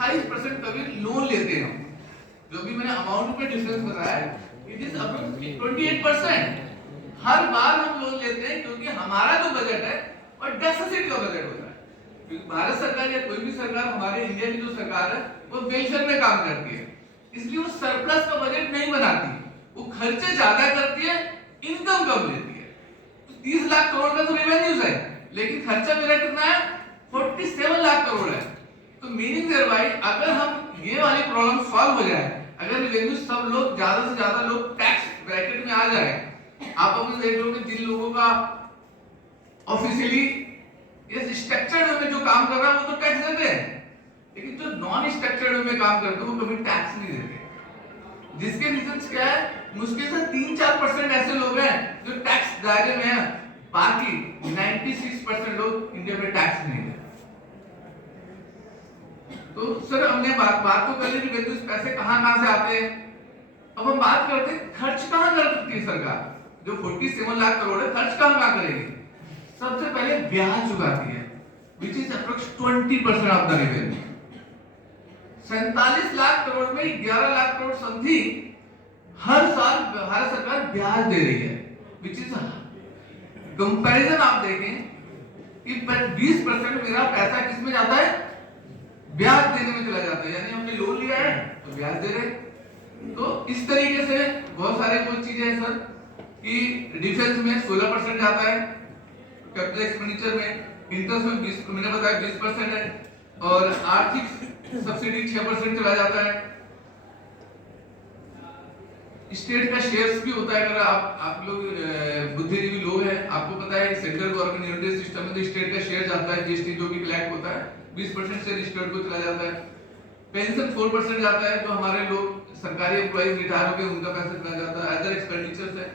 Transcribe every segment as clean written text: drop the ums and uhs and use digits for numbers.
28% कभी लोन लेते हैं। जो भी मैंने अमाउंट में डिफरेंस बताया, इट इज अप्रोक्सिमेटली 28%। हर बार हम लोन लेते हैं क्योंकि हमारा जो बजट है और डेफिसिट का बजट होता है। क्योंकि भारत सरकार या कोई भी सरकार, हमारे इंडिया की जो सरकार है, वो वेलफेयर में काम करती है, इसलिए वो सरप्लस का बजट नहीं बनाती, वो खर्चे ज्यादा करती है, इनकम कम लेती है। तो 30 लाख करोड़ का तो रेवेन्यूज है, लेकिन खर्चा मेरा कितना है? 47 लाख करोड़ है। तो मीनिंग देयर बाय, अगर हम ये वाली प्रॉब्लम सॉल्व हो जाए, अगर रेवेन्यू सब लोग ज्यादा से ज्यादा लोग टैक्स ब्रैकेट में आ जाए, आप अपने देख लो कि जिन लोगों का ऑफिशियली ये स्ट्रक्चर्ड में जो काम कर रहा है वो तो टैक्स देते हैं, लेकिन जो नॉन स्ट्रक्चर्ड में काम करते हैं वो कभी टैक्स नहीं देते। जिसके रीजंस क्या है? मुश्किल से 3-4% ऐसे लोग हैं जो टैक्स दायरे में हैं, बाकी 96% लोग इंडिया में टैक्स नहीं देते। तो सर हमने बात तो कर ली कि वेन्यूज पैसे कहां से आते हैं। अब हम बात करते हैं खर्च कहां कर सकती है सरकार। जो 47 लाख करोड़ है, खर्च कहां करेगी? सबसे पहले ब्याज चुकाती है, which is approx 20% of the revenue. 47 lakh crore में 11 लाख करोड़ समथिंग हर साल भारत सरकार ब्याज दे रही है, विच इज कंपैरिजन। आप देखें कि 20% मेरा पैसा किस में जाता है? ब्याज देने में चला जाता है, यानी हमने लोन लिया है तो ब्याज दे रहे। तो इस तरीके से बहुत सारे कुछ चीजें हैं सर, कि डिफेंस में 16% जाता है, कैपिटल एक्सपेंडिचर में, इंटरेस्ट में 20, मैंने बताया 20% है, और आर्थिक सब्सिडी 6% चला जाता है। स्टेट का शेयर्स भी होता है। अगर आप लोग बुद्धिजीवी लोग हैं, आपको पता है सेंट्रल गवर्नमेंट यूनिटरी सिस्टम में तो स्टेट का शेयर जाता है, जीएसटी जो भी कलेक्ट होता है 20% से स्टेट को चला जाता है। पेंशन 4% जाता है, जो हमारे लोग सरकारी एम्प्लॉइज रिटायर हो गए उनका पैसा चला जाता है। अदर एक्सपेंडिचर्स है,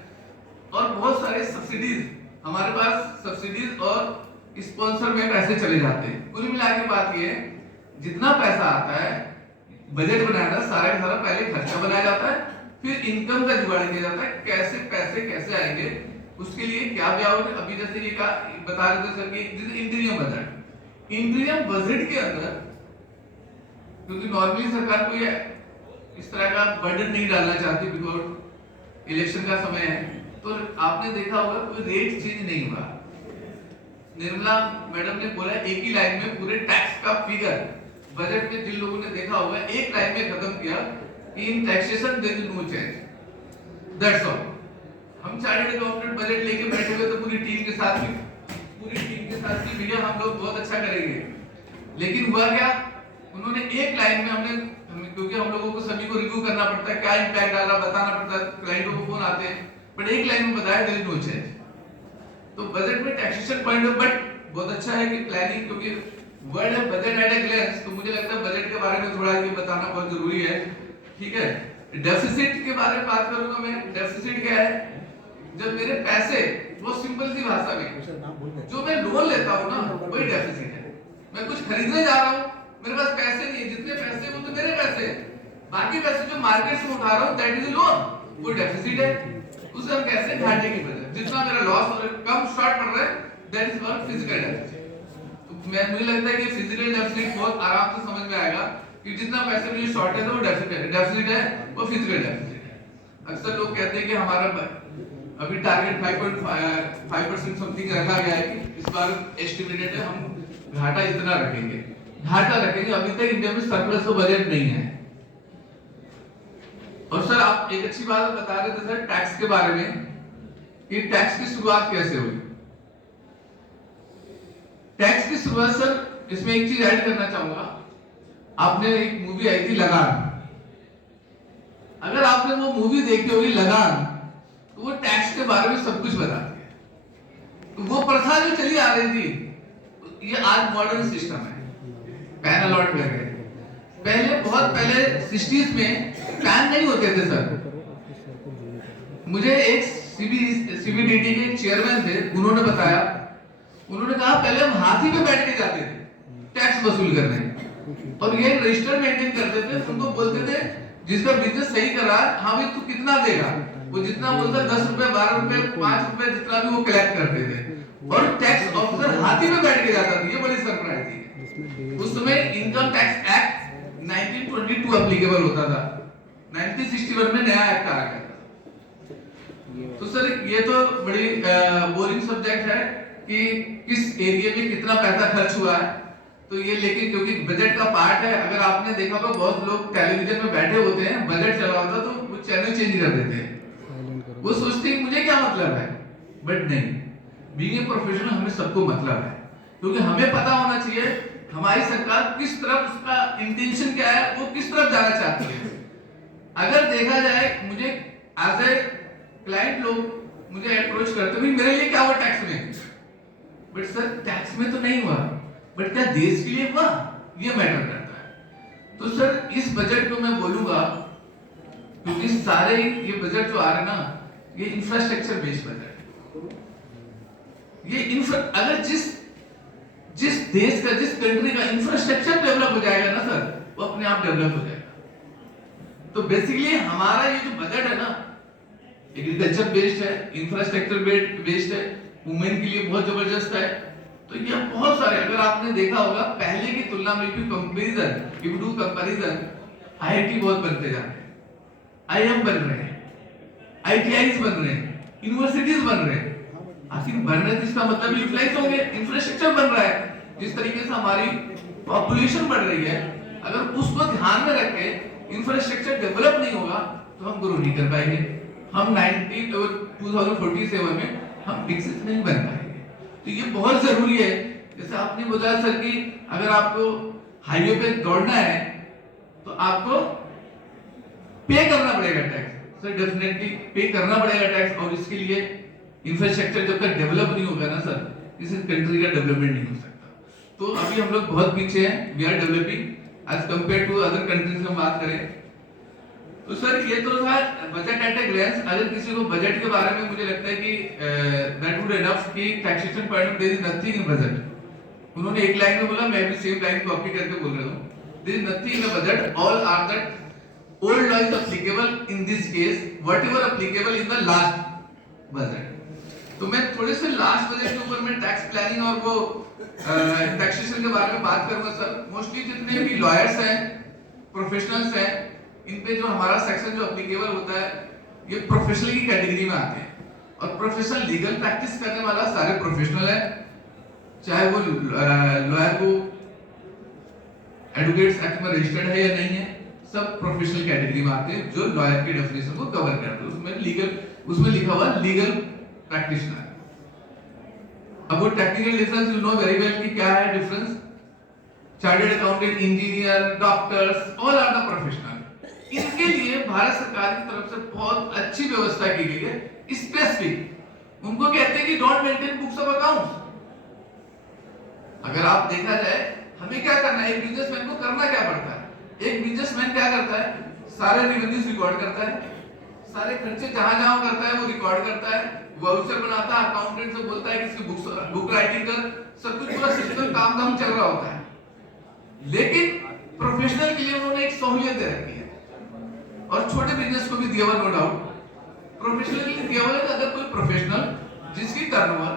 और बहुत सारे सब्सिडीज, हमारे पास सब्सिडीज और स्पॉन्सर में पैसे चले जाते हैं। कुल मिला के बात ये है, जितना पैसा आता है बजट बनाया सारा का सारा पहले खर्चा बनाया जाता है, फिर इनकम का जुगाड़ किया जाता है, कैसे पैसे कैसे आएंगे, उसके लिए क्या ब्याज। अभी जैसे ये बता रहे थे सर कि इंटीरियम बजट, इंटीरियम बजट के अंदर, क्योंकि नॉर्मली सरकार को ये इस तरह का बजट नहीं डालना चाहती बिकॉज इलेक्शन का समय है, तो आपने देखा होगा कोई रेट चेंज नहीं हुआ। निर्मला मैडम ने बोला एक ही लाइन में पूरे टैक्स का फिगर बजट में, जिन लोगों ने देखा होगा एक लाइन में खत्म किया, in taxation there is no change, that's all. हम चार्टर्ड अकाउंटेंट बजट लेके बैठे हुए तो पूरी टीम के साथ भी भैया हम लोग बहुत अच्छा करेंगे, लेकिन हुआ क्या? उन्होंने एक लाइन में हमने, क्योंकि हम लोगों को सभी को रिव्यू करना पड़ता है, क्या इम्पैक्ट आ रहा बताना पड़ता है, क्लाइंटों को फोन आते हैं, बट एक लाइन में बताया देयर इज नो चेंज। तो बजट में टैक्सेशन पॉइंट ऑफ, बट बहुत अच्छा है कि प्लानिंग, क्योंकि वर्ड है बजट एट अ ग्लेंस, तो मुझे लगता है बजट के बारे में थोड़ा ये बताना बहुत जरूरी है। ठीक है, डेफिसिट के बारे में बात करूंगा मैं। डेफिसिट क्या है? जब मेरे पैसे, वो सिंपल सी भाषा में, जो मैं लोन लेता हूं ना, वही डेफिसिट है। मैं कुछ खरीदने जा रहा हूं, मेरे पास पैसे नहीं है, जितने पैसे वो तो मेरे पैसे हैं, बाकी पैसे जो मार्केट से उठा रहा हूं दैट इज लोन, वो डेफिसिट है। उसे हम कैसे घाटे की वजह, जितना मेरा लॉस हो रहा है, कम शॉर्ट पड़ रहा है, that is called physical deficit. तो मुझे लगता है कि फिजिकल डेफिसिट बहुत आराम से समझ में आएगा कि जितना पैसे मुझे शॉर्ट है तो वो डेफिसिट है, वो फिजिकल डेफिसिट है। अक्सर लोग कहते हैं कि हमारा अभी टारगेट 5.5% समथिंग रखा गया है, इस बार एस्टिमेटेड है हम घाटा इतना रखेंगे, अभी तक इंडिया में सरप्लस तो बजट नहीं है। और सर आप एक अच्छी बात बता रहे थे सर टैक्स के बारे में, कि टैक्स की शुरुआत कैसे हुई। टैक्स की शुरुआत सर, इसमें एक चीज ऐड करना चाहूंगा, आपने एक मूवी आई थी लगान, अगर आपने वो मूवी देखी होगी लगान, तो वो टैक्स के बारे में सब कुछ बताती है। तो वो प्रथा जो चली आ रही थी, ये आज मॉडर्न सिस्टम है, पैन अलॉट कर गए। पहले बहुत पहले 60s में पैन नहीं होते थे सर। मुझे एक सीबीडीटी के चेयरमैन थे, उन्होंने बताया, उन्होंने कहा पहले हम हाथी पे बैठ के जाते थे टैक्स वसूल करने, और ये रजिस्टर मेंटेन करते थे, उनको बोलते थे जिसका बिजनेस सही कर रहा है, हाँ भाई तू कितना देगा, वो जितना बोलता 10 रुपए 12 रुपए 5 रुपए जितना भी वो कलेक्ट करते थे, और टैक्स ऑफिसर हाथी पे बैठ के जाता था। ये बड़ी सरप्राइज थी। उस समय इनकम टैक्स एक्ट 1922 एप्लीकेबल होता था, 1961 में नया एक्ट आ गया। तो सर ये तो बड़ी बोरिंग सब्जेक्ट है कि किस एरिया में कितना पैसा खर्च हुआ है, तो ये लेकिन क्योंकि बजट का पार्ट है, अगर आपने देखा होगा बहुत लोग टेलीविजन में बैठे होते हैं, बजट चला होता तो वो चैनल चेंज कर देते हैं, वो सोचते हैं मुझे क्या मतलब है, बट नहीं, बीइंग ए प्रोफेशनल हमें सबको मतलब है, क्योंकि हमें पता होना चाहिए हमारी सरकार किस तरफ, उसका इंटेंशन क्या है, वो किस तरफ जाना चाहती है। अगर देखा जाए, मुझे एज ए क्लाइंट लोग मुझे अप्रोच करते हैं मेरे लिए क्या हुआ टैक्स में, बट सर टैक्स में तो नहीं हुआ, बट क्या देश के लिए हुआ, ये मैटर करता है। तो सर इस बजट को मैं बोलूंगा, क्योंकि सारे ये बजट जो आ रहे हैं ना, ये इंफ्रास्ट्रक्चर बेस्ड बजट है। ये अगर जिस देश का, जिस कंट्री का इंफ्रास्ट्रक्चर डेवलप हो जाएगा ना सर, वो अपने आप डेवलप हो जाएगा। तो बेसिकली हमारा ये जो बजट है ना, एग्रीकल्चर बेस्ड है, इंफ्रास्ट्रक्चर बेस्ड है, वुमेन के लिए बहुत जबरदस्त है। तो ये बहुत सारे, अगर आपने देखा होगा पहले की तुलना में भी comparison, if you do comparison, IIT बहुत बनते जा रहे हैं, आईएम बन रहे हैं, आईटीआईज बन रहे हैं, यूनिवर्सिटीज बन रहे हैं। आखिर बन रहे हैं जिसका मतलब यूटिलाइज होंगे, इंफ्रास्ट्रक्चर बन रहा है। जिस तरीके से हमारी पॉपुलेशन बढ़ रही है, अगर उसको ध्यान में रख के इंफ्रास्ट्रक्चर डेवलप नहीं होगा तो हम ग्रो नहीं कर पाएंगे। हम 2047 में हम विकसित नहीं बन पाएंगे। तो ये बहुत जरूरी है। जैसे आपने बताया सर कि अगर आपको हाईवे पे दौड़ना है तो आपको पे करना पड़ेगा टैक्स, सर डेफिनेटली पे करना पड़ेगा टैक्स, और इसके लिए इंफ्रास्ट्रक्चर जब तक डेवलप नहीं होगा ना सर, इस कंट्री का डेवलपमेंट नहीं हो सकता। तो अभी हम लोग बहुत पीछे हैं, we are developing as compare to other countries में बात करें तो सर ये तो था बजट एट ए ग्लैंस। अगर किसी को बजट के बारे में, मुझे लगता है कि दैट वुड एनफ कि taxation point of their is nothing in budget. उन्होंने एक लाइन में बोला, मैं भी सेम लाइन कॉपी करके बोल रहा हूं, there is nothing in the budget, all are that old law is applicable in this case, whatever applicable in the last budget. तो मैं थोड़े से लास्ट बजट के ऊपर मैं टैक्स प्लानिंग और वो टैक्सेशन के बारे में बात करूंगा सर। मोस्टली जितने भी लॉयर्स हैं, प्रोफेशनल्स हैं, इन पे जो हमारा सेक्शन जो एप्लीकेबल होता है, ये प्रोफेशनल की कैटेगरी में आते हैं। और प्रोफेशनल लीगल प्रैक्टिस करने वाला सारे प्रोफेशनल है, चाहे वो लॉयर को एडवोकेट्स एक्ट में रजिस्टर्ड है या नहीं है, सब प्रोफेशनल कैटेगरी में आते हैं जो लॉयर की डेफिनेशन को कवर करते हैं। उसमें लिखा हुआ लीगल प्रैक्टिशनर। अब वो technical difference you know very well कि क्या है difference. Chartered accountant, engineer, doctors, all are the professional. इनके लिए भारत सरकार की तरफ से बहुत अच्छी व्यवस्था की गई है, स्पेसिफिक। उनको कहते हैं कि don't maintain books of accounts. अगर आप देखा जाए, हमें क्या करना है, एक बिजनेसमैन को करना क्या पड़ता है, एक बिजनेसमैन क्या करता है, सारे रेवेन्यूज रिकॉर्ड करता है, सारे खर्चे जहां जहां करता है वो रिकॉर्ड करता है, वाउचर बनाता है, अकाउंटेंट से बोलता है कि इसकी बुक राइटिंग कर, सब कुछ पूरा सिस्टम काम धाम चल रहा होता है। लेकिन प्रोफेशनल के लिए उन्होंने एक सहूलियत दे रखी है, और छोटे बिजनेस को भी दिया हुआ, नो डाउट। प्रोफेशनल के लिए दिया हुआ है कि अगर कोई प्रोफेशनल जिसकी टर्नओवर,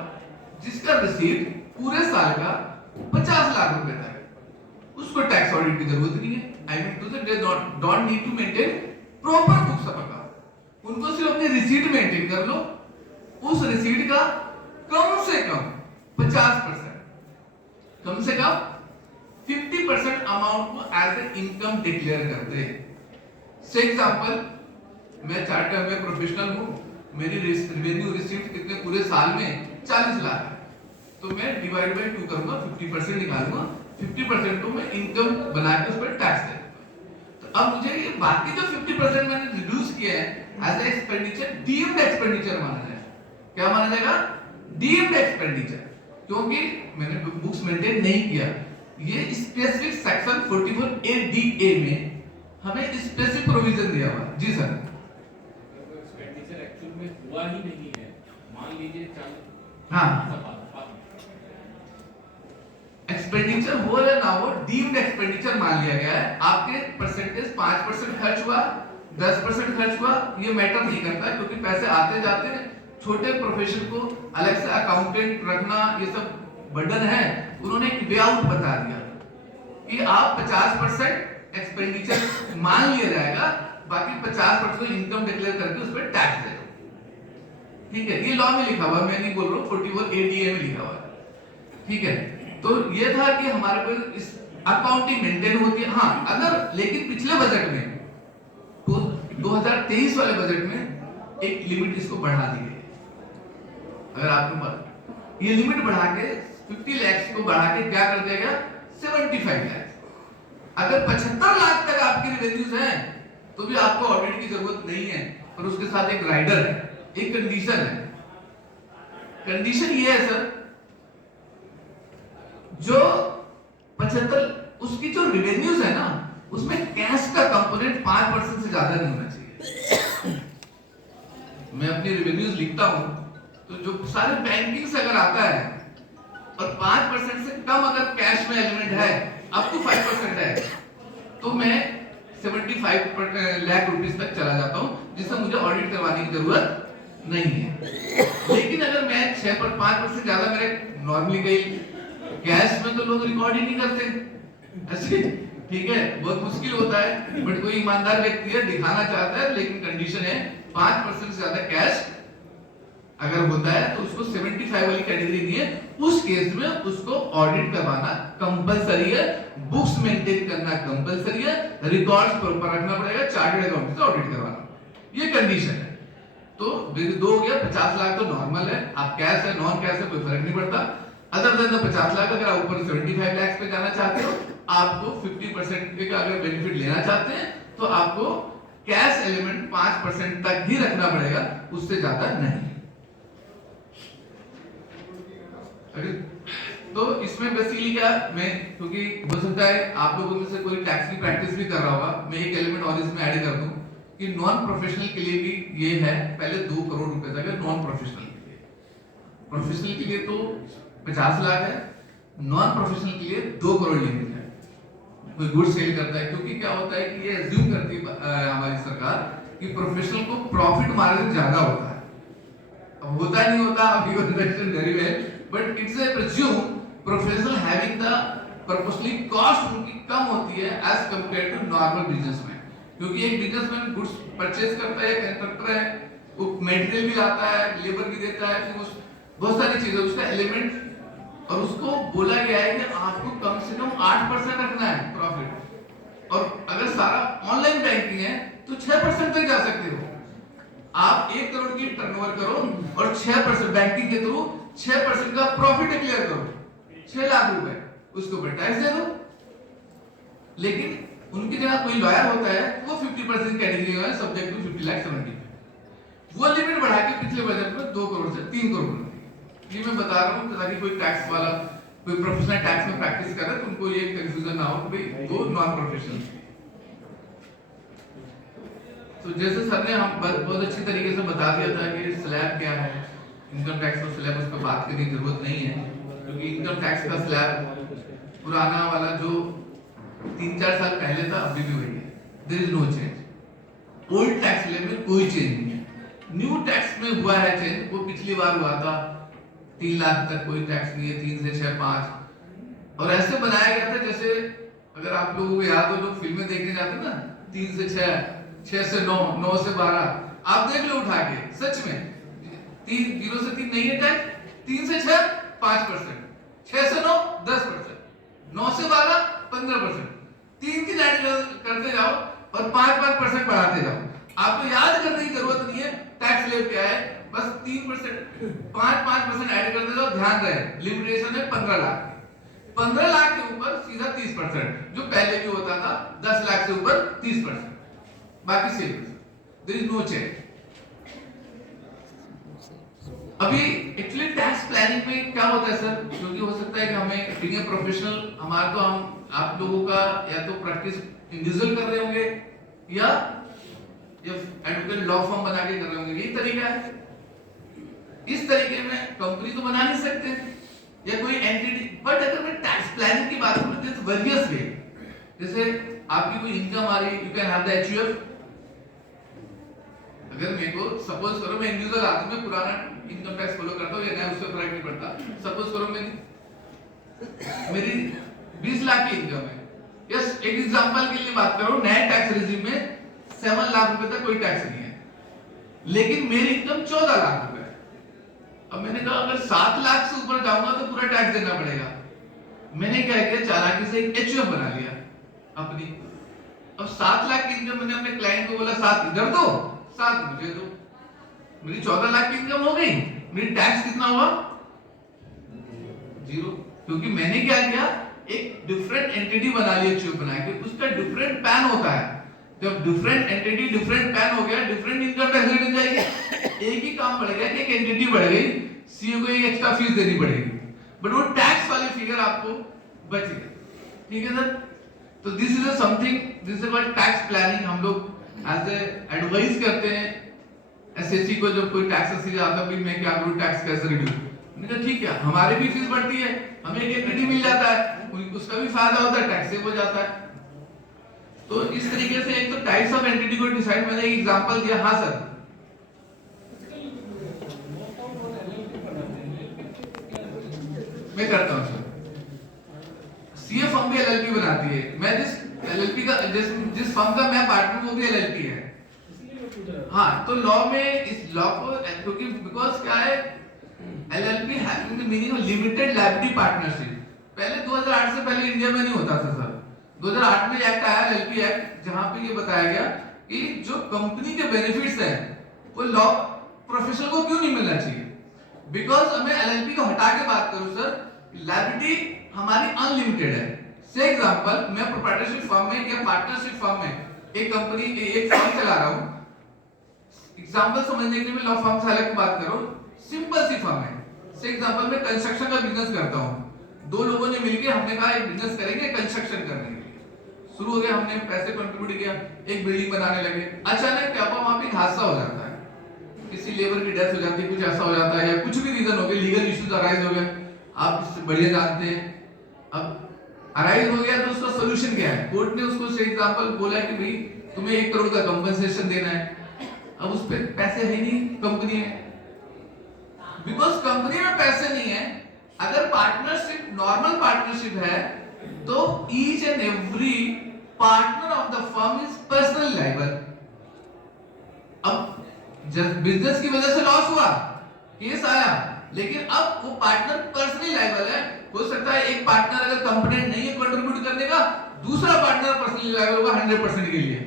जिसका रिसीट पूरे साल का 50 लाख रुपए तक, उसको टैक्स ऑडिट की जरूरत नहीं है। आई mean to say they don't need to maintain proper books of account. उनको सिर्फ अपनी रिसीट मेंटेन कर लो, उस रिसीट का कम से कम 50%, कम से कम 50% अमाउंट को एज ए इनकम डिक्लेयर कर दे। से एग्जांपल, मैं चार्टर्ड में प्रोफेशनल हूं, मेरी रेवेन्यू रिसीट कितने पूरे साल में 40 लाख है, तो मैं डिवाइड बाय 2 करूंगा, 50% निकालूंगा, 50% को मैं इनकम बना के उस पर टैक्स दे दूंगा। तो अब मुझे ये बाकी जो 50% मैंने रिड्यूस किया है as a expenditure, deemed expenditure माना जाएगा। क्या माना जाएगा? डीम्ड एक्सपेंडिचर, क्योंकि मैंने बुक्स मेंटेन नहीं किया। ये स्पेसिफिक सेक्शन 44A में हमें स्पेसिफिक प्रोविजन दिया हुआ है। जी सर। एक्सपेंडिचर एक्चुअल में हुआ ही नहीं है, मान लीजिए हाँ, एक्सपेंडिचर हो या ना हो, डीम्ड एक्सपेंडिचर मान लिया गया है। आपके परसेंटेज 5% खर्च हुआ, 10% खर्च हुआ, ये मैटर नहीं करता, क्योंकि पैसे आते जाते हैं। छोटे प्रोफेशन को अलग से अकाउंटेंट रखना, ये सब बर्डन है। उन्होंने एक वे आउट बता दिया कि आप 50% एक्सपेंडिचर मान लिया जाएगा, बाकी 50% इनकम डिक्लेयर करके उस पर टैक्स देगा। ठीक है, ये लॉ में लिखा हुआ है, मैं नहीं बोल रहा हूँ, 44 ADA में लिखा हुआ है। ठीक है, तो ये था कि हमारे को इस अकाउंटिंग मेंटेन होती है। हाँ, अगर लेकिन पिछले बजट में तो 2023 वाले बजट में एक लिमिट इसको बढ़ा दी गई। अगर आपको पता, ये लिमिट बढ़ा के 50 लाख को बढ़ा के क्या कर दिया गया, 75 लाख। अगर 75 लाख तक आपकी रेवेन्यूज हैं तो भी आपको ऑडिट की जरूरत नहीं है, और उसके साथ एक राइडर है, एक कंडीशन है। कंडीशन ये है सर, जो 75 उसकी जो रेवेन्यूज है ना, उसमें कैश का कंपोनेंट 5% से ज्यादा नहीं होना चाहिए। मैं अपनी रेवेन्यूज लिखता हूं तो जो सारे बैंकिंग से अगर आता है और 5% से कम अगर कैश में एलिमेंट है, अप टू 5% है, तो मैं 75 लाख रुपीस तक चला जाता हूं, जिससे मुझे ऑडिट करवाने की जरूरत नहीं है। लेकिन अगर मैं 6 पर 5% से ज्यादा मेरे नॉर्मली कहीं कैश में तो लोग रिकॉर्ड ही नहीं करते ऐसे। ठीक है, बहुत मुश्किल होता है, बट कोई ईमानदार व्यक्ति है, दिखाना चाहता है, लेकिन कंडीशन है 5% से ज्यादा कैश अगर होता है तो उसको 75 वाली कैटेगरी नहीं है, उस केस में उसको ऑडिट करवाना कंपलसरी है, बुक्स मेंटेन करना कंपलसरी है, रिकॉर्ड्स प्रॉपर रखना पड़ेगा, चार्टर्ड अकाउंटेंट से ऑडिट करवाना, ये कंडीशन है। तो दो हो गया, 50 लाख तो नॉर्मल है, आप कैश है नॉन कैश है कोई फर्क नहीं पड़ता। अदर देन 50 लाख अगर आप ऊपर 75 लाख पे जाना चाहते हो, आपको 50% का अगर बेनिफिट लेना चाहते हैं तो आपको कैश एलिमेंट 5% तक ही रखना पड़ेगा, उससे ज्यादा नहीं। तो इसमें बेसिकली क्या, मैं क्योंकि हो सकता है आप लोगों में से कोई टैक्स की प्रैक्टिस भी कर रहा होगा, मैं एक एलिमेंट और इसमें ऐड कर दूं कि नॉन प्रोफेशनल के लिए भी ये है, पहले 2 करोड़ रुपए तक है नॉन प्रोफेशनल के लिए। प्रोफेशनल के लिए तो 50 लाख है, नॉन प्रोफेशनल के लिए 2 करोड़ लिमिट है। कोई गुड सेल करता है, क्योंकि क्या होता है कि ये एज्यूम करती है हमारी सरकार कि प्रोफेशनल को प्रॉफिट मार्जिन ज्यादा होता है। अब होता नहीं होता, आप you understand very well, but it's a presume professional having the purposely cost उनकी कम होती है as compare to normal businessman. क्योंकि एक बिजनेसमैन गुड्स परचेज करता है, कंस्ट्रक्टर है, वो मटेरियल भी लाता है, लेबर भी देता है, फिर बहुत सारी चीजें उसका एलिमेंट, और उसको बोला गया है कि आपको कम से कम 8% रखना है प्रॉफिट। और अगर सारा ऑनलाइन बैंकिंग है तो 6% तक जा सकते हो। आप 1 करोड़ की टर्नओवर करो और 6% बैंकिंग के थ्रू 6% का प्रॉफिट डिक्लेयर करो, 6 लाख रुपए, उसके ऊपर टैक्स दे दो। लेकिन उनकी जगह कोई लॉयर होता है, वो 50% कैटेगरी में सब्जेक्ट टू 50 लाख 70, वो लिमिट बढ़ा के पिछले बजट में 2 करोड़ से 3 करोड़ कर दी। ये मैं बता रहा हूँ ताकि कोई टैक्स वाला, कोई प्रोफेशनल टैक्स में प्रैक्टिस कर रहा है तो उनको ये कंफ्यूजन ना हो कि भाई वो नॉन प्रोफेशनल। तो जैसे सर ने हम बहुत अच्छी तरीके से बता दिया था कि स्लैब क्या है, इनकम टैक्स का स्लैब, उस पर बात करने की जरूरत नहीं है, क्योंकि इनकम टैक्स का स्लैब पुराना वाला जो 3-4 साल पहले था अभी भी वही है, there is no change. Old tax slab में कोई चेंज नहीं है, न्यू टैक्स में हुआ है चेंज, वो पिछली बार हुआ था 3 लाख तक कोई टैक्स नहीं है, 3 से 6, 5, और ऐसे बनाया गया था जैसे अगर आप लोगों को याद हो, लोग फिल्में देखने जाते ना, 3 से 6, 6 से 9, 9 से 12, आप देख लो उठा के, सच में 0 से 3 नहीं है टैक्स, 3 से 6 5%, 6 से 9 10%, 9 से 12 15%, 3 ऐड करते जाओ और 5% बढ़ाते जाओ। आपको याद करने की जरूरत नहीं है टैक्स स्लैब क्या है, बस 3% 5% ऐड करते जाओ। ध्यान रहे लिमिटेशन है 15 लाख, 15 लाख के ऊपर सीधा 30%, जो पहले भी होता था 10 लाख से ऊपर 30%, बाकी same, there is no change. अभी एक्चुअली टैक्स प्लानिंग में क्या होता है सर, क्योंकि हो सकता है कि हमें बीइंग ए प्रोफेशनल, हमारा तो हम आप लोगों का या तो प्रैक्टिस इंडिविजुअल कर रहे होंगे या एडवोकेट लॉ फर्म बना के कर रहे होंगे, यही तरीका है। इस तरीके में कंपनी तो बना नहीं सकते या कोई एंटिटी, बट अगर मैं टैक्स प्लानिंग की बात करूं तो वेरियस वे, जैसे आपकी कोई इनकम आ रही, you can have the HUF. अगर मेरे को सपोज करो मैं इंडिविजुअल आदमी, मैं पुराना इनकम टैक्स फॉलो करता हूं या नया, उससे फर्क नहीं पड़ता। सपोज करो मेरी 20 लाख की इनकम है, यस, एक एग्जांपल के लिए बात करो, नए टैक्स रेजिम में 7 लाख रुपए तक कोई टैक्स नहीं है, लेकिन मेरी इनकम 14 लाख रुपए है। अब मैंने कहा अगर 7 लाख से ऊपर जाऊंगा तो पूरा टैक्स देना पड़ेगा। मैंने क्या किया, चालाकी से एक एचयूएफ बना लिया अपनी। अब 7 लाख की इनकम, मैंने अपने क्लाइंट को बोला 7 इधर दो, 7 मुझे दो, मेरी 14 लाख की इनकम हो गई, मेरी टैक्स कितना हुआ, 0। क्योंकि मैंने क्या किया, एक डिफरेंट एंटिटी बना ली एचयूएफ बना के, उसका डिफरेंट पैन होता है। जब डिफरेंट एंटिटी डिफरेंट पैन हो गया, डिफरेंट इनकम टैक्स रेट बन जाएगी। एक ही काम बढ़ गया कि एक एंटिटी बढ़ गई, सीए को एक एक्स्ट्रा फीस देनी पड़ेगी, बट वो टैक्स वाली फिगर आपको बच गई। ठीक है सर, तो this is something, this is what tax planning हम लोग एज ए एडवाइस करते हैं एसएससी को। जब कोई टैक्स एसएससी आता है, मैं क्या करूं, टैक्स कैसे रिड्यूस, मैंने कहा ठीक है, हमारी भी फीस बढ़ती है, हमें एक एंटिटी मिल जाता है, उसका भी फायदा होता है, टैक्स सेव हो जाता है। तो इस तरीके से एक तो टाइप्स ऑफ एंटिटी को डिसाइड, मैंने एक एग्जांपल दिया। हाँ सर, मैं करता हूं सर, सीए फर्म भी एलएलपी बनाती है, मैं जिस एलएलपी का जिस फर्म का मैं पार्टनर, वो भी एलएलपी है। हाँ, तो लॉ में इस लॉ को, क्योंकि बिकॉज क्या है, LLP having the meaning of limited liability partnership. पहले 2008 से पहले इंडिया में नहीं होता था सर। 2008 में एक्ट आया, एलएलपी एक्ट, जहां पे ये बताया गया कि जो कंपनी के बेनिफिट्स हैं वो लॉ प्रोफेशनल को क्यों नहीं मिलना चाहिए। बिकॉज हमें एलएलपी को हटा के बात करूं सर, लायबिलिटी हमारी अनलिमिटेड है। से एग्जांपल, मैं प्रोप्राइटरशिप फर्म में या पार्टनरशिप फर्म में एक कंपनी, एक फर्म चला रहा हूं। एग्जांपल समझने के लिए मैं लॉ फर्म से अलग बात करूं, सिंपल सी फर्म है। से एग्जांपल, मैं कंस्ट्रक्शन का बिजनेस करता हूं, 2 लोगों ने मिलकर हमने कहा एक बिजनेस करेंगे कंस्ट्रक्शन करने के लिए। शुरू हो गया, हमने पैसे कंट्रीब्यूट किया, एक बिल्डिंग बनाने लगे। अचानक क्या हुआ, वहां पे हादसा हो जाता है, किसी लेबर की डेथ हो जाती है, कुछ ऐसा हो जाता है, या कुछ भी रीजन हो गया, लीगल इश्यूज अराइज हो गए, आप इससे बढ़िया जानते हैं। अब अराइज हो गया तो उसका सोल्यूशन क्या है, कोर्ट ने उसको से एग्जांपल बोला कि भाई तुम्हें 1 करोड़ का कंपनसेशन देना है। अब उस पे पैसे है नहीं कंपनी में, बिकॉज कंपनी में पैसे नहीं है। अगर पार्टनरशिप, नॉर्मल पार्टनरशिप है, तो each and every partner of the firm is personally liable. अब जब बिजनेस की वजह से लॉस हुआ, केस आया, लेकिन अब वो पार्टनर पर्सनली लायबल है। हो सकता है एक पार्टनर अगर कंप्लेंट नहीं है कंट्रीब्यूट करने का, दूसरा पार्टनर पर्सनली लायबल होगा 100% के लिए।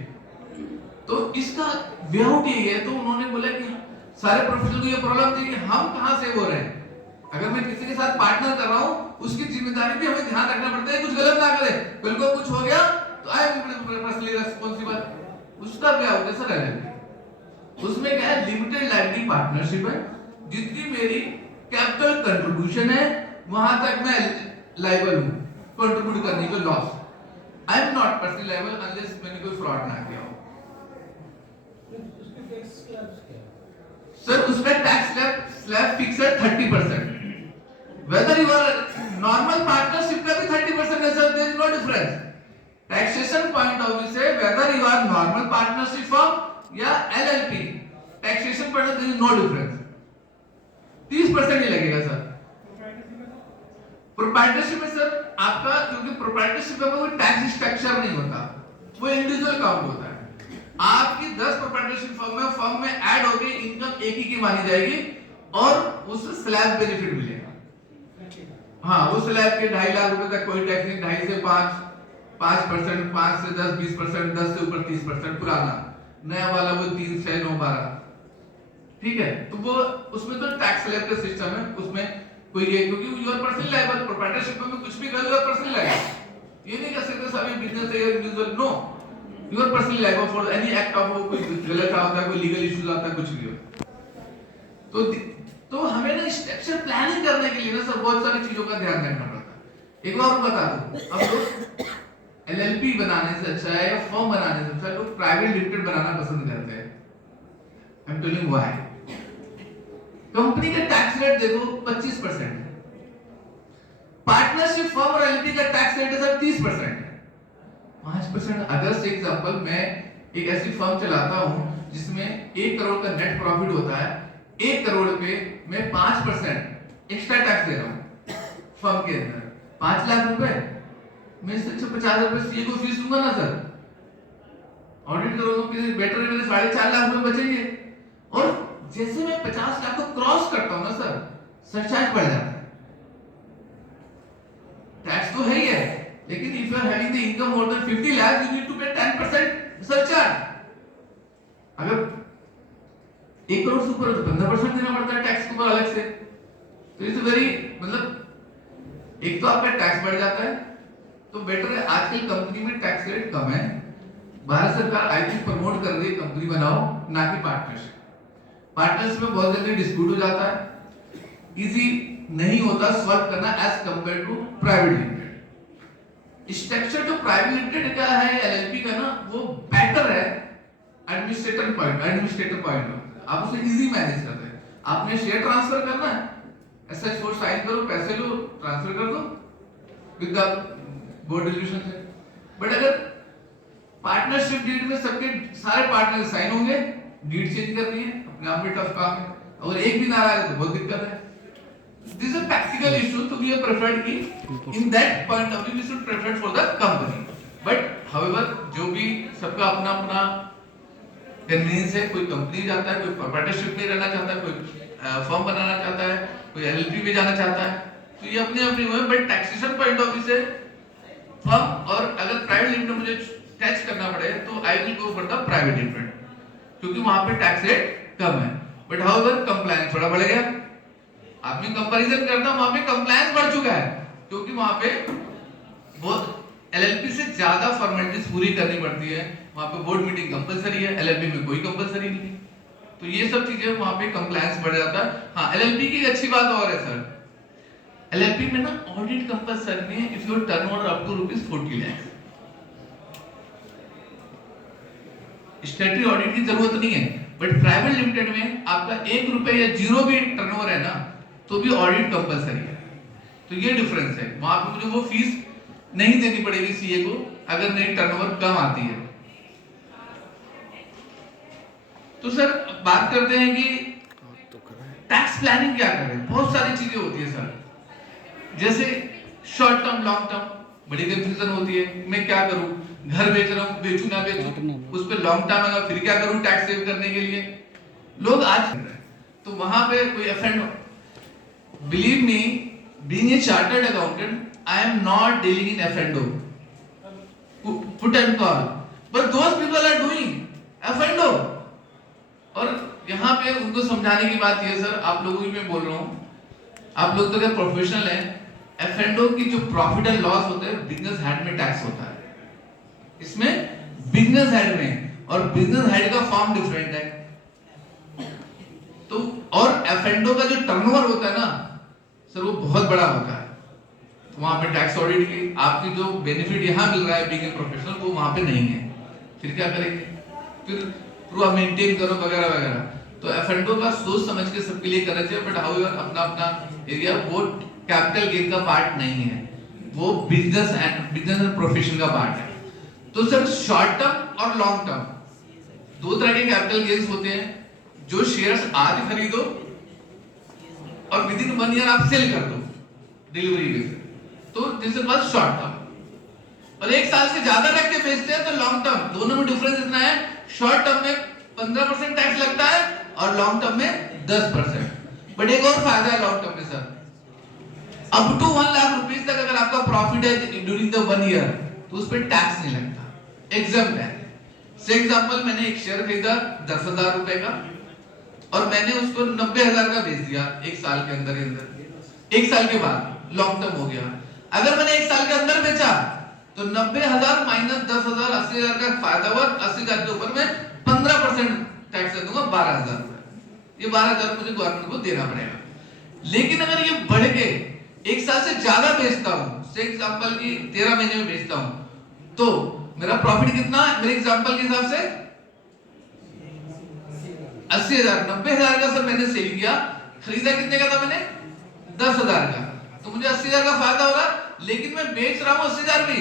तो इसका वे आउट यही है। तो उन्होंने बोला कि सारे प्रोफेशनल को ये प्रॉब्लम थी कि हम कहां से हो रहे हैं। अगर मैं किसी के साथ पार्टनर कर रहा हूं, उसकी जिम्मेदारी भी हमें ध्यान रखना पड़ता है, कुछ गलत ना करे, कल को कुछ हो गया तो आई एम पर्सनली रिस्पांसिबल। उसका वे आउट है सर एलएलपी। उसमें क्या है, लिमिटेड लायबिलिटी पार्टनरशिप है, जितनी मेरी कैपिटल कंट्रीब्यूशन है वहां तक मैं लायबल हूं कंट्रीब्यूट करने को loss. I am not personally liable unless मैंने कोई फ्रॉड ना किया हो। सर उसमें टैक्स स्लैब फिक्स है 30%। Whether you are normal partnership का भी 30% है sir, there is no difference. Taxation point of view से whether you are normal partnership firm या LLP, taxation point of view no difference, 30% ही लगेगा sir. Proprietorship में sir आपका, क्योंकि प्रोप्राइटरशिप में कोई टैक्स स्ट्रक्चर नहीं होता, वो इंडिविजुअल काउंट होता है। आपकी 10 प्रोप्राइटरशिप फर्म में ऐड हो गई, इनकम एक ही की मानी जाएगी और उससे स्लैब बेनिफिट मिलेगा। हाँ, वो स्लैब के 2.5 लाख रुपए तक कोई टैक्स नहीं, 2.5 से 5%, 5 से 10, 20%, 10 से ऊपर 30%, पुराना। नया वाला वो 3, 6, 9, 12। ठीक है, तो वो उसमें तो टैक्स स्लैब का सिस्टम है, उसमें कोई ये, क्योंकि you are personally liable. Proprietorship में कुछ भी कर लो पर्सनली लायबल, ये नहीं कर सकते सभी बिजनेस है individual, no, you are personally liable for any act of, कोई गलत होता है, कोई लीगल इश्यूज आता है, कुछ भी हो। तो हमें ना स्ट्रक्चर प्लानिंग करने के लिए ना सर बहुत सारी चीजों का ध्यान रखना पड़ता है। एक और बता दूं, अब लोग एलएलपी बनाने से अच्छा है या फर्म बनाने से अच्छा लोग प्राइवेट लिमिटेड बनाना पसंद करते हैं। I am telling why. Company का टैक्स रेट देखो 25%, पार्टनरशिप फर्म और एलएलपी का टैक्स रेट है सर 30%, 5%। अगर से एग्जांपल मैं एक ऐसी फर्म चलाता हूं जिसमें 1 करोड़ का नेट प्रॉफिट होता है, 1 करोड़ पे मैं 5% एक्स्ट्रा टैक्स दे रहा हूं फर्म के अंदर, 5 लाख रुपए मैं इससे अच्छा 50,000 सीए को फीस दूंगा ना सर, ऑडिट करूंगा कि बेटर है, मेरे 4.5 लाख रुपए बचेंगे। और जैसे मैं 50 लाख को क्रॉस करता हूं ना सर, सरचार्ज बढ़ जाता है। टैक्स तो है ही है, लेकिन if you are having the income more than 50 lakh you need to pay 10% surcharge. अगर 1 करोड़ से ऊपर है तो 15% देना पड़ता है टैक्स के ऊपर अलग से। तो इट्स वेरी, मतलब एक तो आपका टैक्स बढ़ जाता है, तो बेटर है आजकल कंपनी में टैक्स रेट कम है। भारत सरकार आई थिंक प्रमोट कर रही है कंपनी बनाओ, ना कि पार्टनरशिप। पार्टनर्स में बहुत जल्दी डिस्प्यूट हो जाता है, इजी नहीं होता सॉल्व करना as compare to private limited. Structure तो प्राइवेट लिमिटेड का है एलएलपी का ना, वो बेटर है एडमिनिस्ट्रेटर पॉइंट आप उसे इजी मैनेज करते हैं। आपने शेयर ट्रांसफर करना है, SH4 साइन करो, पैसे लो, ट्रांसफर कर दो विद द बोर्ड डिलीशन से। बट अगर पार्टनरशिप डीड में सबके सारे पार्टनर साइन होंगे, डीड चेंज करनी है, अपने आप में टफ काम है। अगर एक भी नाराज है तो बहुत दिक्कत है। This is a practical issue, so we have preferred कि in that point of view we should prefer for the company. But however जो भी सबका अपना अपना कन्वीनियंस है, कोई कंपनी जाता है, कोई पार्टनरशिप में रहना चाहता है, कोई फर्म बनाना चाहता है, कोई एलएलपी में जाना चाहता है, तो ये अपने अपने हुए। But taxation point of view से फर्म, और अगर प्राइवेट लिमिटेड मुझे टैक्स करना पड़े तो I will go for the private limited, क्योंकि वहां पे टैक्स रेट कम है। बट हाउएवर कंप्लायंस थोड़ा बढ़ गया। आदमी कंपैरिजन करता, वहां पे कंप्लायंस बढ़ चुका है, क्योंकि वहां पे बहुत एलएलपी से ज्यादा फॉर्मेलिटीज पूरी करनी पड़ती है। वहां पे बोर्ड मीटिंग कंपलसरी है, एलएलपी में कोई कंपलसरी नहीं। तो ये सब चीजें वहां पे कंप्लायंस बढ़ जाता है। हाँ, एलएलपी की एक अच्छी बात और है सर, एलएलपी में ना ऑडिट कंपलसरी नहीं है if your turnover up to ₹40 lakh. Statutory audit की जरूरत नहीं है, बट प्राइवेट लिमिटेड में आपका ₹1 या 0 भी टर्नओवर है ना, तो भी ऑडिट कंपलसरी है। तो ये डिफरेंस है, वहां पे मुझे वो फीस नहीं देनी पड़ेगी सीए को अगर मेरी टर्नओवर कम आती है। तो सर बात करते हैं कि टैक्स प्लानिंग क्या करें। बहुत सारी चीजें होती है सर, जैसे शॉर्ट टर्म, लॉन्ग टर्म, बड़ी कंफ्यूजन होती है। मैं क्या करूं, घर बेच रहा हूं, बेचूं ना बेचूं, उस पे लॉन्ग टर्म है, फिर क्या करूं टैक्स सेव करने के लिए। लोग आज तो वहां पे कोई F and, believe me, being a chartered accountant, I am not dealing in F and O, put and call, but those people are doing F and O. और यहाँ पे उनको समझाने की बात ये सर, आप लोगों की मैं बोल रहा हूँ, आप लोग तो क्या प्रोफेशनल हैं, एफएंडो की जो प्रॉफिट एंड लॉस होते हैं बिजनेस हेड में टैक्स होता है, इसमें बिजनेस हेड में, और बिजनेस हेड का फॉर्म डिफरेंट है। तो और एफएंडो का जो टर्नओवर होता है ना सर, वो बहुत बड़ा होता है। तो वहां पे टैक्स ऑडिट की आपकी जो बेनिफिट यहाँ मिल रहा है बीइंग ए प्रोफेशनल, वो वहां पे नहीं है। फिर क्या करेंगे, फिर पूरा मेंटेन करो वगैरह वगैरह। तो एफएंडो का सोच समझ के सबके लिए करना चाहिए, बट हाउएवर अपना अपना एरिया, वो कैपिटल गेन का पार्ट नहीं है, वो बिजनेस एंड प्रोफेशन का पार्ट है। तो सर शॉर्ट टर्म और लॉन्ग टर्म दो तरह के कैपिटल गेन्स होते हैं। जो शेयर्स आज खरीदो और विद इन 1 ईयर आप सेल कर दो डिलीवरी में, तो this is called short term. और 1 साल से ज्यादा रख के बेचते हैं तो लॉन्ग टर्म। दोनों में डिफरेंस इतना है, शॉर्ट टर्म में 15% टैक्स लगता है और लॉन्ग टर्म में 10%। बट एक और फायदा है लॉन्ग टर्म में sir, up to 1 lakh rupees तक अगर आपका प्रॉफिट है ड्यूरिंग द 1 ईयर, तो उस पर टैक्स नहीं लगता, एग्जम्प्ट है। से एग्जांपल, मैंने एक शेयर खरीदा 10,000 रुपए का और मैंने उसको 90,000 का बेच दिया 1 साल के अंदर ही अंदर। 1 साल के बाद लॉन्ग टर्म हो गया। अगर मैंने 1 साल के अंदर बेचा तो 90,000 माइनस 10,000, 80,000 का फायदा हुआ। 80,000 के ऊपर मैं 15% टैक्स दे दूंगा, 12,000 रुपए। ये 12,000 मुझे गवर्नमेंट को देना पड़ेगा। लेकिन अगर ये बढ़ के 1 साल से ज्यादा बेचता हूं, से एग्जांपल की 13 महीने में बेचता हूं, तो मेरा प्रॉफिट कितना है मेरे एग्जांपल के हिसाब से 80,000। 90,000 का सर मैंने सेल किया, खरीदा कितने का था मैंने 10,000 का, तो मुझे 80,000 का फायदा हो रहा। लेकिन मैं बेच रहा हूं 80,000 भी,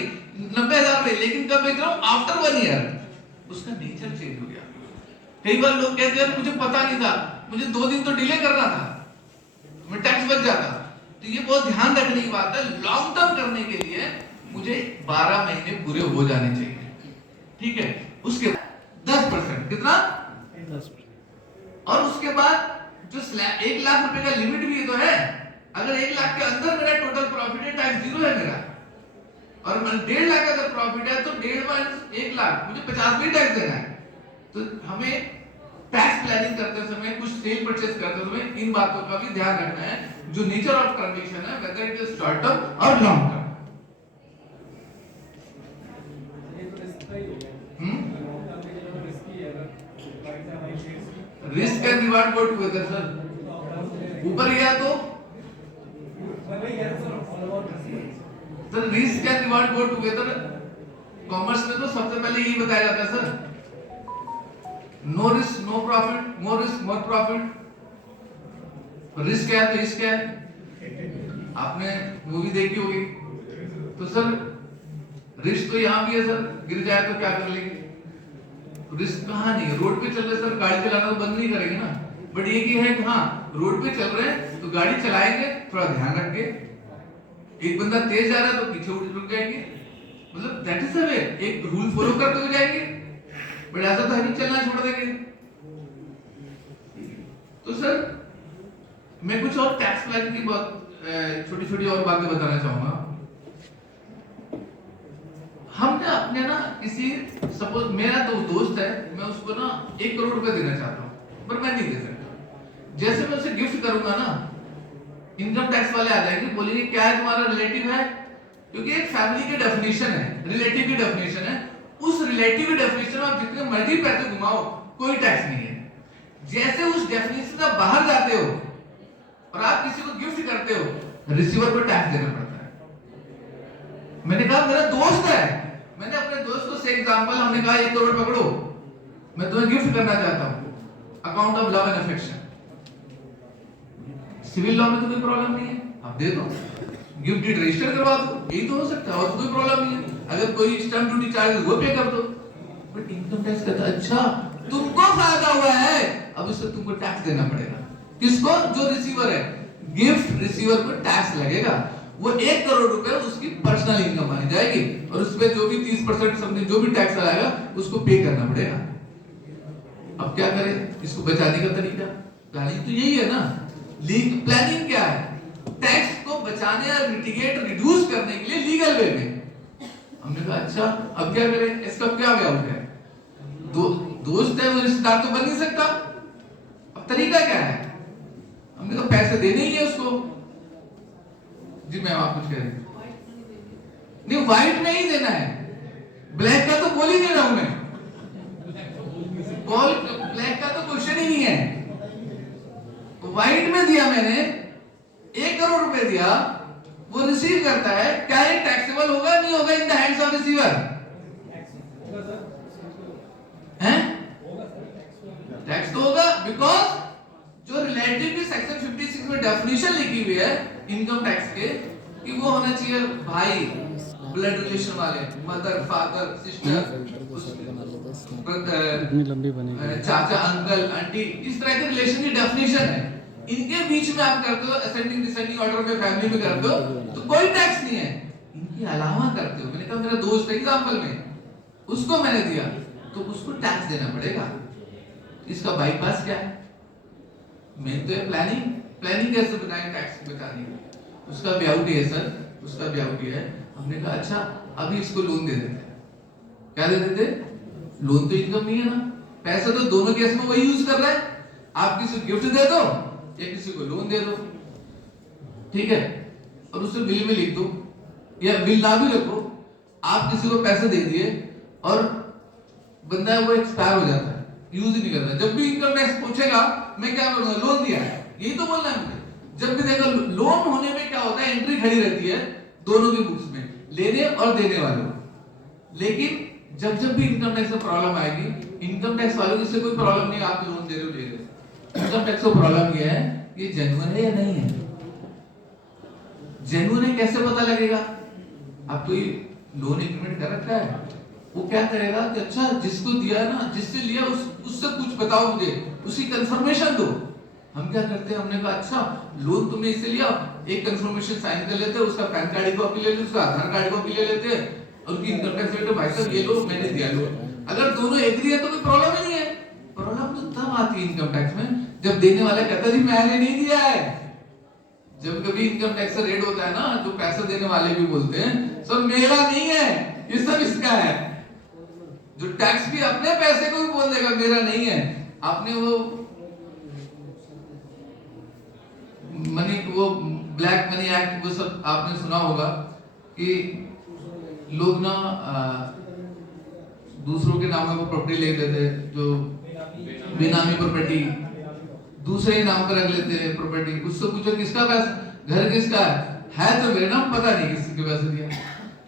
90,000 में, लेकिन कब बेच रहा हूं, आफ्टर 1 ईयर। उसका नेचर चेंज हो गया। कई बार लोग कहते हैं मुझे पता नहीं था, मुझे 2 दिन तो डिले करना था, मैं टैक्स बच जाता। तो ये बहुत ध्यान रखने की बात है। लॉन्ग टर्म करने के लिए मुझे 12 महीने पूरे हो जाने चाहिए, ठीक है। उसके 10%, कितना 10%। और उसके बाद जो 1 लाख रुपए का लिमिट भी तो है, अगर 1 लाख के अंदर मेरा टोटल प्रॉफिट है, टैक्स जीरो है मेरा। और 1.5 लाख अगर प्रॉफिट है तो 1.5 माइनस 1 लाख, मुझे 50 भी टैक्स देना है। तो हमें टैक्स प्लानिंग करते समय, कुछ सेल परचेस करते समय इन बातों का भी ध्यान रखना है, जो नेचर ऑफ ट्रांजेक्शन है, whether it is short term और long term. Risk and reward go together sir. ऊपर गया तो sir risk and reward go together. Commerce में तो सबसे पहले यही बताया जाता है sir, no risk no profit, more risk more profit. Risk है तो रिस्क है, आपने मूवी देखी होगी। तो सर रिस्क तो यहाँ भी है सर, गिर जाए तो क्या कर लेंगे। रिस्क कहाँ नहीं है, रोड पे चल रहे सर, गाड़ी चलाना तो बंद नहीं करेंगे ना, बट ये की है कि हाँ रोड पे चल रहे हैं तो गाड़ी चलाएंगे, थोड़ा ध्यान रख के। एक बंदा तेज जा रहा है तो पीछे रुक जाएंगे, मतलब दैट इज द वे, एक रूल फॉलो करते हुए जाएंगे, बट ऐसा तो नहीं चलना छोड़ देंगे। तो सर मैं कुछ और टैक्स प्लान की बहुत छोटी छोटी और बातें बताना चाहूंगा। हमने अपने ना किसी, सपोज मेरा तो दोस्त है, मैं उसको ना 1 करोड़ रुपए देना चाहता हूँ, पर मैं नहीं दे सकता। जैसे मैं उसे गिफ्ट करूंगा ना, इनकम टैक्स वाले आ जाएंगे, बोलेंगे क्या है तुम्हारा रिलेटिव है, क्योंकि एक फैमिली की डेफिनेशन है, रिलेटिव की डेफिनेशन है। उस रिलेटिव की डेफिनेशन में आप जितने मर्जी पैसे घुमाओ कोई टैक्स नहीं है। जैसे उस डेफिनेशन से बाहर जाते हो और आप किसी को गिफ्ट करते हो, रिसीवर को टैक्स देना पड़ता है। मैंने कहा मेरा दोस्त है, मैंने अपने दोस्त को से एग्जांपल, हमने कहा 1 करोड़ पकड़ो, मैं तुम्हें गिफ्ट करना चाहता हूं, account of love and affection. Civil law में तो कोई प्रॉब्लम नहीं है, आप दे दो, गिफ्ट डीड रजिस्टर करवा दो, यही तो हो सकता है, और कोई प्रॉब्लम नहीं है। अगर कोई स्टैंप ड्यूटी चार्ज वो पे कर दो। बट इनकम टैक्स कहता है अच्छा तुमको फायदा हुआ है, अब उससे तुमको टैक्स देना पड़ेगा। किसको? जो रिसीवर है, गिफ्ट रिसीवर पर टैक्स लगेगा। वो 1 करोड़ रुपए उसकी पर्सनल इनकम मानी जाएगी, और उस पे जो भी 30% समथिंग जो भी टैक्स लगाएगा उसको पे करना पड़ेगा। अब क्या करें इसको बचाने का तरीका? प्लानिंग तो यही है ना। लीगल प्लानिंग क्या है? टैक्स को बचाने और मिटिगेट रिड्यूस करने के लिए लीगल वे में। हमने कहा अच्छा अब क्या करें, इसका क्या वे आउट है? दोस्त है वो रिश्तेदार तो बन नहीं सकता, अब तरीका क्या है? हमने कहा पैसे देने ही है उसको। जी मैम आप कुछ कह रहे नहीं, व्हाइट में ही देना है, ब्लैक का तो बोल ही नहीं रहा हूं मैं, ब्लैक का तो क्वेश्चन ही नहीं है। व्हाइट में दिया मैंने, 1 करोड़ रुपए दिया, वो रिसीव करता है, क्या ये टैक्सेबल होगा नहीं होगा in the hands of receiver? हैं? टैक्स तो होगा, बिकॉज जो रिलेटिव की सेक्शन 56 में डेफिनेशन लिखी हुई है इनकम टैक्स के, कि वो होना चाहिए भाई, ब्लड रिलेशन वाले, मदर फादर सिस्टर, चाचा अंकल आंटी, इस तरह के रिलेशन की डेफिनेशन है। इनके बीच में आप करते हो असेंडिंग डिसेंडिंग ऑर्डर में, फैमिली में करते हो तो कोई टैक्स नहीं है। इनके अलावा करते हो, मैंने कहा मेरा दोस्त है एग्जांपल में, उसको मैंने दिया तो उसको टैक्स देना पड़ेगा। इसका बाईपास क्या है? मेन तो है प्लानिंग कैसे बनाए टैक्स बचाने की, उसका वे आउट है सर, उसका वे आउट है। हमने कहा अच्छा अभी इसको लोन दे देते हैं। क्या दे देते? लोन तो इनकम नहीं है ना, पैसा तो दोनों केस में वही यूज कर रहा है। आप किसी को गिफ्ट दे दो या किसी को लोन दे दो, ठीक है, और उसे बिल में लिख दो, या बिल ना भी रखो, आप किसी को पैसे दे दिए और बंदा वो एक्सपायर हो जाता है, यूज ही नहीं करता। जब भी इनकम टैक्स पूछेगा मैं क्या करूंगा, लोन दिया है, यही तो बोलना है मुझे। जब भी देखो लोन होने में क्या होता है, एंट्री खड़ी रहती है दोनों की बुक्स में, लेने और देने वालों। लेकिन जब भी इनकम टैक्स में प्रॉब्लम आएगी, इनकम टैक्स वालों की इससे कोई प्रॉब्लम नहीं, आप लोन दे रहे हो ले रहे हो। इनकम टैक्स को प्रॉब्लम ये है ये जेन्युइन है या नहीं है। जेन्युइन है कैसे पता लगेगा? आप कोई लोन एग्रीमेंट कर रखा है, वो क्या करेगा कि अच्छा जिसको दिया ना, जिससे लिया उससे कुछ बताओ मुझे, उसकी कंफर्मेशन दो। हम क्या करते हैं, हमने कहा अच्छा लोन तुमने इससे लिया, एक कंफर्मेशन साइन कर लेते हैं, उसका पैन कार्ड की कॉपी ले लेते, उसका आधार कार्ड की कॉपी ले लेते हैं, और उनकी इनकम टैक्स रेट भाई साहब ये लो मैंने दिया लो। अगर दोनों एग्री है तो कोई प्रॉब्लम ही नहीं है। प्रॉब्लम तो तब आती है इनकम टैक्स में जब देने वाला कहता है जी मैंने नहीं दिया है। जब कभी इनकम टैक्स का रेट होता है ना, जो पैसा देने वाले भी बोलते हैं सर मेरा नहीं है, ये सब इसका है। जो टैक्स भी अपने पैसे को भी बोल देगा मेरा नहीं है। आपने वो मनी, वो ब्लैक मनी एक्ट, वो सब आपने सुना होगा कि लोग ना दूसरों के नाम पर प्रॉपर्टी ले लेते, जो बेनामी प्रॉपर्टी दूसरे ही नाम पर रख लेते हैं प्रॉपर्टी। उससे पूछो किसका पैसा, घर किसका है तो मेरे नाम, पता नहीं किसी के पैसे दिया।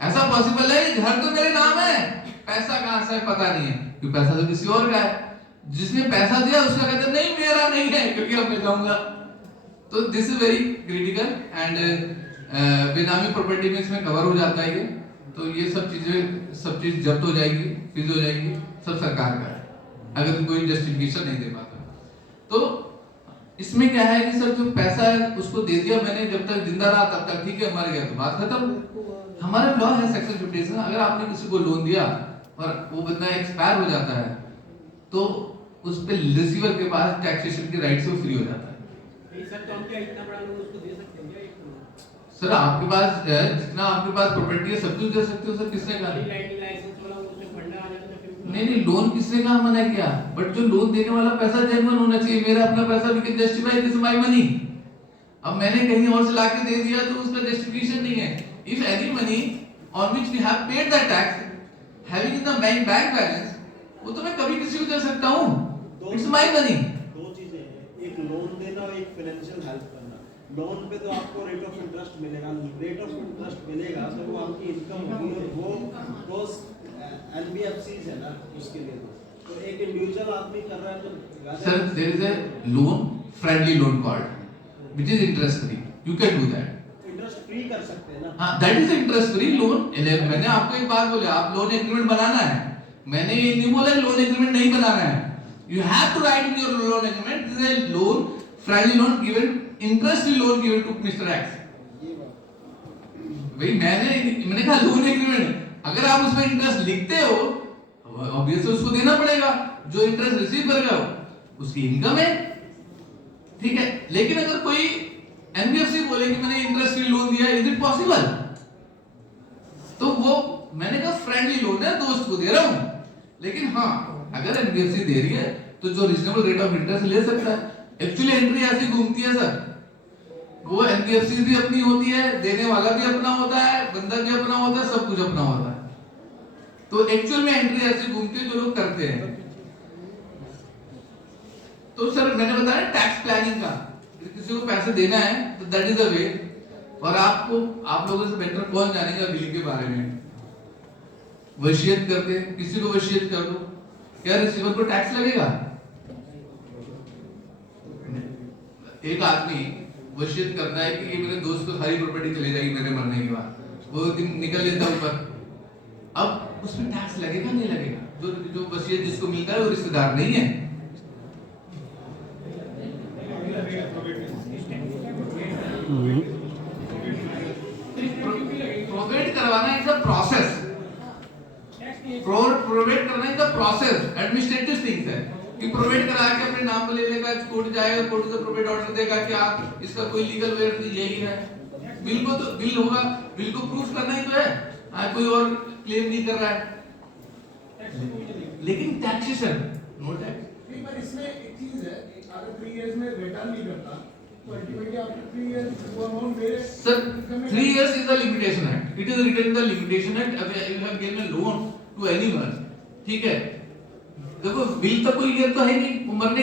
ऐसा पॉसिबल है, घर तो मेरे नाम है, पैसा कहां से पता नहीं है, क्योंकि पैसा तो किसी और का है। जिसने पैसा दिया उसका कहते नहीं मेरा नहीं है क्योंकि अब मैं जाऊंगा। तो this is very critical and बेनामी प्रॉपर्टी में इसमें कवर हो जाता है ये। तो ये सब चीज जब्त हो जाएगी, फ्रीज हो जाएगी, सब सरकार का है अगर कोई जस्टिफिकेशन नहीं दे पाता। तो इसमें क्या है कि सर जो पैसा है उसको दे दिया मैंने, जब तक जिंदा रहा तब तक ठीक है, मर गया तो बात खत्म। हमारा लॉ है सेक्शन 57, अगर आपने किसी को लोन दिया और वो बंदा एक्सपायर हो जाता है तो उस पे रिसीवर के पास टैक्सेशन के राइट से वो फ्री हो जाता है। सर तो हम क्या इतना बड़ा लोन उसको दे सकते हैं क्या? सर आपके पास है, जितना आपके पास प्रॉपर्टी है सब कुछ दे सकते हो सर। किसने कहा? लाइसेंस वाला उसमें फंडा आ जाता है फिर। नहीं लोन किसने कहा मना किया, बट जो लोन देने वाला पैसा जेन्युइन होना चाहिए। मेरा अपना पैसा we can justify this my money. अब मैंने कहीं और से लाके दे दिया तो उसका जस्टिफिकेशन नहीं है। If any money on which we have paid the tax having in the bank balance, वो तो मैं कभी किसी को दे सकता हूं, इट्स माय मनी। दो चीजें हैं, एक लोन देना और एक फाइनेंशियल हेल्प करना। लोन पे तो आपको रेट ऑफ इंटरेस्ट मिलेगा, रेट ऑफ इंटरेस्ट मिलेगा तो वो आपकी इनकम होगी, और वो एनबीएफसीज है ना उसके लिए। तो एक इंडिविजुअल आदमी कर रहा है तो sir there is a loan, friendly loan called which is interest free, you can do that. Interest free कर सकते हैं ना। हाँ that is interest free loan. मैंने आपको एक बात बोली, आप लोन एग्रीमेंट बनाना है, मैंने ये नहीं बोला लोन एग्रीमेंट नहीं बनाना है। You have to write in your loan agreement this is a loan, friendly loan given, interest-free loan given to Mr. X. भाई मैंने कहा लोन एग्रीमेंट, अगर आप उसमें इंटरेस्ट लिखते हो ऑब्वियसली उसको देना पड़ेगा। जो इंटरेस्ट रिसीव करेगा उसकी इनकम है, ठीक है। लेकिन अगर कोई एनबीएफसी बोले कि मैंने इंटरेस्ट फ्री लोन दिया, इज इट पॉसिबल? तो वो मैंने कहा फ्रेंडली लोन है, दोस्त को दे रहा हूं। लेकिन हाँ अगर एनबीएफसी दे रही है तो जो रीजनेबल रेट ऑफ इंटरेस्ट ले सकता है। एक्चुअली एंट्री ऐसी घूमती है सर, वो एनबीएफसी भी अपनी होती है, देने वाला भी अपना होता है, बंदा भी अपना होता है, सब कुछ अपना होता है। तो एक्चुअल में एंट्री ऐसी घूमती है जो लोग करते हैं। तो सर मैंने बताया टैक्स प्लानिंग का, किसी को पैसे देना है तो दैट इज द वे। और आप लोगों से बेटर कौन जानेगा बिल के बारे में। वसीयत करते हैं, किसी को वसीयत कर दो, क्या रिसीवर को टैक्स लगेगा? एक आदमी वसीयत करता है कि ये मेरे दोस्त को सारी प्रॉपर्टी चली जाएगी मेरे मरने के बाद, वो दिन निकल लेता है ऊपर, अब उसमें टैक्स लगेगा नहीं लगेगा? जो वसीयत जिसको मिलता है वो रिश्तेदार नहीं है। प्रोवेट करवाना इज अ प्रोसेस, प्रोवेट करना is a process, administrative things है कि प्रोवेट करा के अपने नाम पे ले लेगा, कोर्ट जाएगा, कोर्ट से प्रोवेट ऑर्डर देगा कि आप इसका कोई लीगल वेट नहीं, यही है। बिल को तो बिल होगा, बिल को प्रूफ करना ही तो है, कोई और क्लेम नहीं कर रहा है। लेकिन टैक्सेशन नो टैक्स। पर इसमें एक चीज है, अगर 3 इयर्स में रिटर्न नहीं करता तो अल्टीमेटली आफ्टर 3 इयर्स वो अमाउंट मेरे sir 3 years is the limitation act, it is written in the limitation act। if you have given a loan to anyone, ठीक है, देखो बिल तो कोई ईयर तो है नहीं, वो मरने